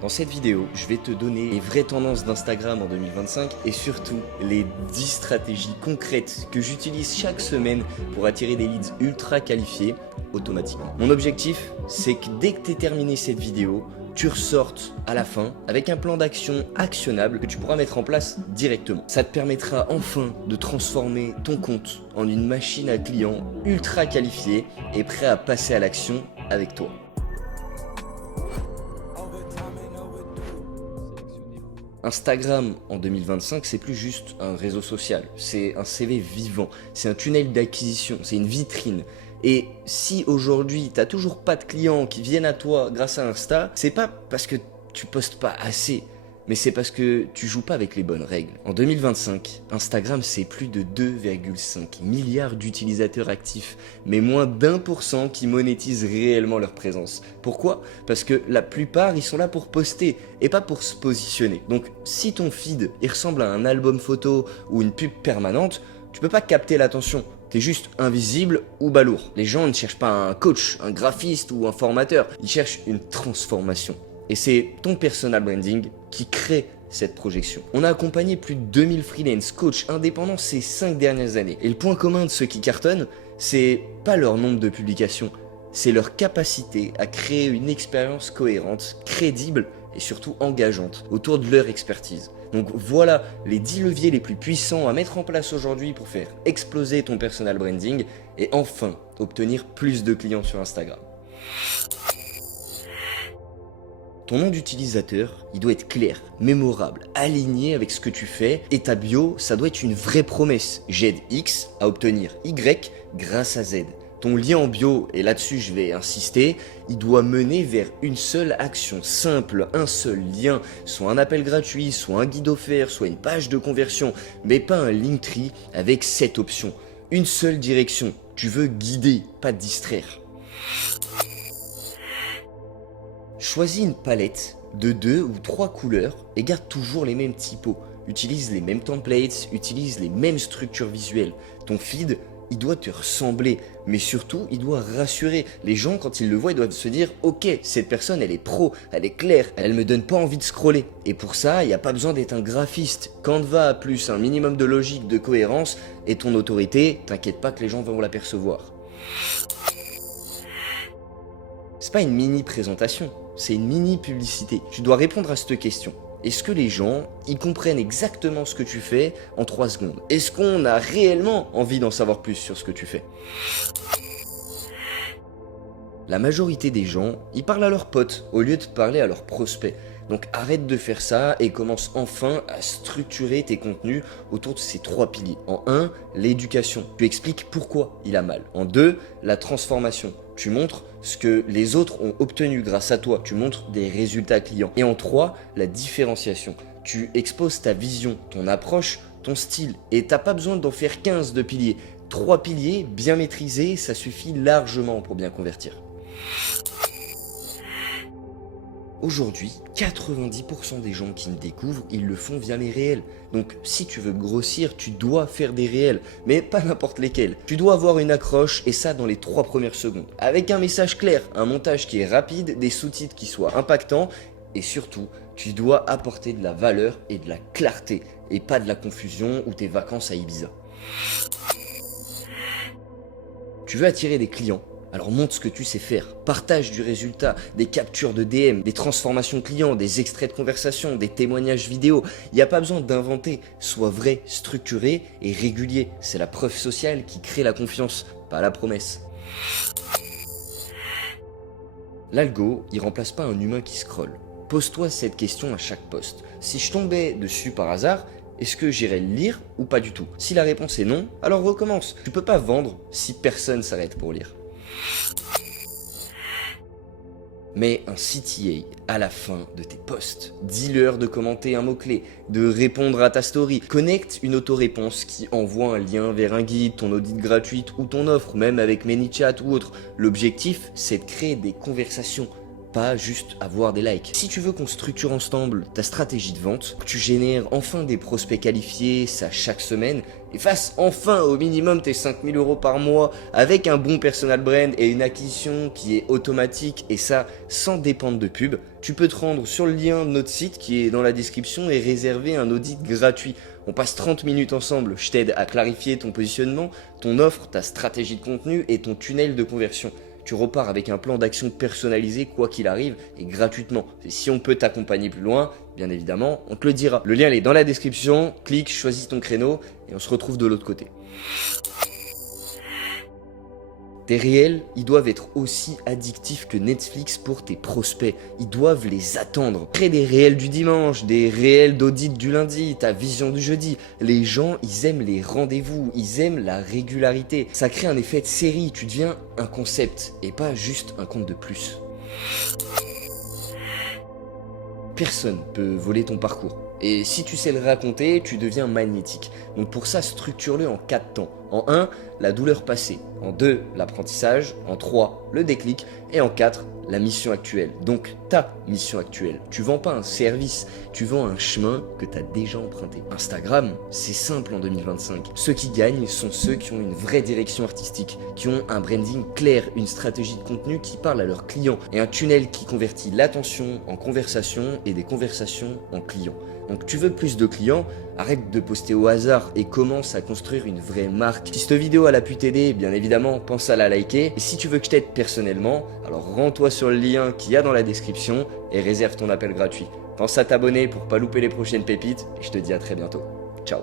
Dans cette vidéo, je vais te donner les vraies tendances d'Instagram en 2025 et surtout les 10 stratégies concrètes que j'utilise chaque semaine pour attirer des leads ultra qualifiés automatiquement. Mon objectif, c'est que dès que tu aies terminé cette vidéo, tu ressortes à la fin avec un plan d'action actionnable que tu pourras mettre en place directement. Ça te permettra enfin de transformer ton compte en une machine à clients ultra qualifiée et prêt à passer à l'action avec toi. Instagram en 2025, c'est plus juste un réseau social, c'est un CV vivant, c'est un tunnel d'acquisition, c'est une vitrine. Et si aujourd'hui, t'as toujours pas de clients qui viennent à toi grâce à Insta, c'est pas parce que tu postes pas assez, mais c'est parce que tu joues pas avec les bonnes règles. En 2025, Instagram, c'est plus de 2,5 milliards d'utilisateurs actifs, mais moins d'1% qui monétisent réellement leur présence. Pourquoi? Parce que la plupart, ils sont là pour poster et pas pour se positionner. Donc, si ton feed, il ressemble à un album photo ou une pub permanente, tu peux pas capter l'attention. T'es juste invisible ou balourd. Les gens ne cherchent pas un coach, un graphiste ou un formateur, ils cherchent une transformation. Et c'est ton personal branding qui crée cette projection. On a accompagné plus de 2000 freelance coachs indépendants ces 5 dernières années. Et le point commun de ceux qui cartonnent, c'est pas leur nombre de publications, c'est leur capacité à créer une expérience cohérente, crédible et surtout engageante autour de leur expertise. Donc voilà les 10 leviers les plus puissants à mettre en place aujourd'hui pour faire exploser ton personal branding et enfin obtenir plus de clients sur Instagram. Ton nom d'utilisateur, il doit être clair, mémorable, aligné avec ce que tu fais et ta bio, ça doit être une vraie promesse. J'aide X à obtenir Y grâce à Z. Ton lien en bio, et là-dessus je vais insister, il doit mener vers une seule action simple, un seul lien, soit un appel gratuit, soit un guide offert, soit une page de conversion, mais pas un Linktree avec 7 options. Une seule direction, tu veux guider, pas distraire. Choisis une palette de 2 ou 3 couleurs et garde toujours les mêmes typos. Utilise les mêmes templates, utilise les mêmes structures visuelles. Ton feed, il doit te ressembler, mais surtout, il doit rassurer. Les gens, quand ils le voient, ils doivent se dire « Ok, cette personne, elle est pro, elle est claire, elle me donne pas envie de scroller. » Et pour ça, il n'y a pas besoin d'être un graphiste. Canva plus un minimum de logique, de cohérence et ton autorité, t'inquiète pas que les gens vont l'apercevoir. C'est pas une mini présentation, c'est une mini publicité. Tu dois répondre à cette question. Est-ce que les gens, ils comprennent exactement ce que tu fais en 3 secondes? Est-ce qu'on a réellement envie d'en savoir plus sur ce que tu fais? La majorité des gens, ils parlent à leurs potes au lieu de parler à leurs prospects. Donc arrête de faire ça et commence enfin à structurer tes contenus autour de ces 3 piliers. En 1, l'éducation. Tu expliques pourquoi il a mal. En 2, la transformation. Tu montres ce que les autres ont obtenu grâce à toi. Tu montres des résultats clients. Et en 3, la différenciation. Tu exposes ta vision, ton approche, ton style. Et t'as pas besoin d'en faire 15 de piliers. 3 piliers bien maîtrisés, ça suffit largement pour bien convertir. Aujourd'hui, 90% des gens qui me découvrent, ils le font via mes réels. Donc si tu veux grossir, tu dois faire des réels, mais pas n'importe lesquels. Tu dois avoir une accroche et ça dans les 3 premières secondes. Avec un message clair, un montage qui est rapide, des sous-titres qui soient impactants et surtout, tu dois apporter de la valeur et de la clarté et pas de la confusion ou tes vacances à Ibiza. Tu veux attirer des clients? Alors montre ce que tu sais faire, partage du résultat, des captures de DM, des transformations clients, des extraits de conversation, des témoignages vidéo. Il n'y a pas besoin d'inventer, sois vrai, structuré et régulier. C'est la preuve sociale qui crée la confiance, pas la promesse. L'algo, il remplace pas un humain qui scrolle. Pose-toi cette question à chaque post. Si je tombais dessus par hasard, est-ce que j'irais le lire ou pas du tout? Si la réponse est non, alors recommence. Tu peux pas vendre si personne s'arrête pour lire. Mets un CTA à la fin de tes posts. Dis-leur de commenter un mot-clé, de répondre à ta story. Connecte une autoréponse qui envoie un lien vers un guide, ton audit gratuite ou ton offre, même avec ManyChat ou autre. L'objectif, c'est de créer des conversations pas juste avoir des likes. Si tu veux qu'on structure ensemble ta stratégie de vente, que tu génères enfin des prospects qualifiés, ça chaque semaine, et fasses enfin au minimum tes 5000 € par mois avec un bon personal brand et une acquisition qui est automatique et ça sans dépendre de pub, tu peux te rendre sur le lien de notre site qui est dans la description et réserver un audit gratuit. On passe 30 minutes ensemble, je t'aide à clarifier ton positionnement, ton offre, ta stratégie de contenu et ton tunnel de conversion. Tu repars avec un plan d'action personnalisé quoi qu'il arrive et gratuitement. Et si on peut t'accompagner plus loin, bien évidemment, on te le dira. Le lien il est dans la description, clique, choisis ton créneau et on se retrouve de l'autre côté. Tes réels, ils doivent être aussi addictifs que Netflix pour tes prospects. Ils doivent les attendre. Crée des réels du dimanche, des réels d'audit du lundi, ta vision du jeudi. Les gens, ils aiment les rendez-vous, ils aiment la régularité. Ça crée un effet de série, tu deviens un concept et pas juste un compte de plus. Personne peut voler ton parcours. Et si tu sais le raconter, tu deviens magnétique. Donc pour ça, structure-le en 4 temps. En 1, la douleur passée. En 2, l'apprentissage. En 3, le déclic. Et en 4, la mission actuelle. Donc ta mission actuelle. Tu vends pas un service, tu vends un chemin que tu as déjà emprunté. Instagram, c'est simple en 2025. Ceux qui gagnent sont ceux qui ont une vraie direction artistique, qui ont un branding clair, une stratégie de contenu qui parle à leurs clients et un tunnel qui convertit l'attention en conversation et des conversations en clients. Donc tu veux plus de clients, arrête de poster au hasard et commence à construire une vraie marque. Si cette vidéo elle a pu t'aider, bien évidemment, pense à la liker. Et si tu veux que je t'aide personnellement, alors rends-toi sur le lien qu'il y a dans la description et réserve ton appel gratuit. Pense à t'abonner pour pas louper les prochaines pépites et je te dis à très bientôt. Ciao.